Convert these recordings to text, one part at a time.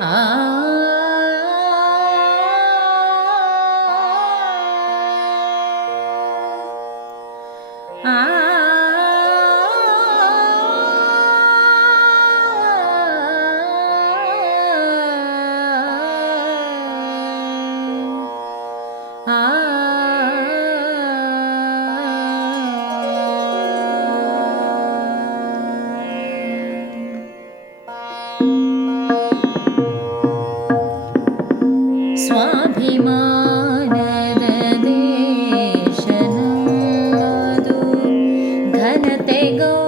Ah they go.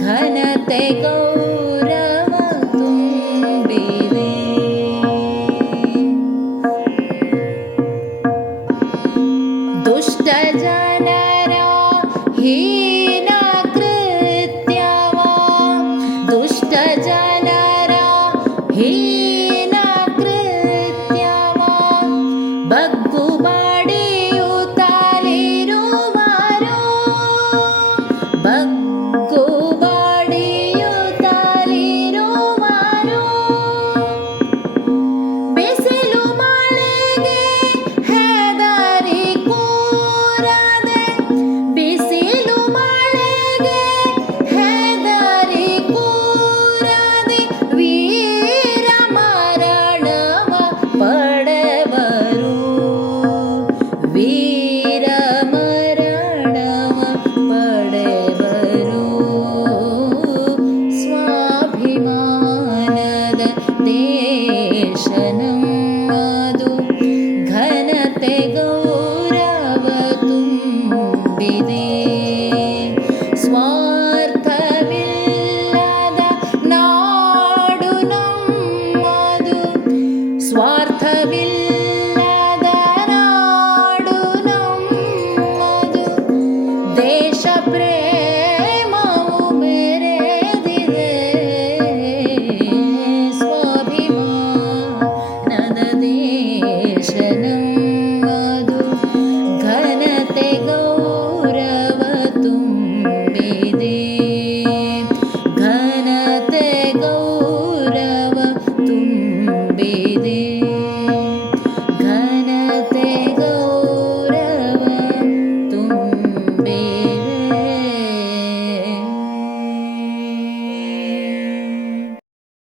घनते गौरव गौरी दुष्टजनरा हि Shannon.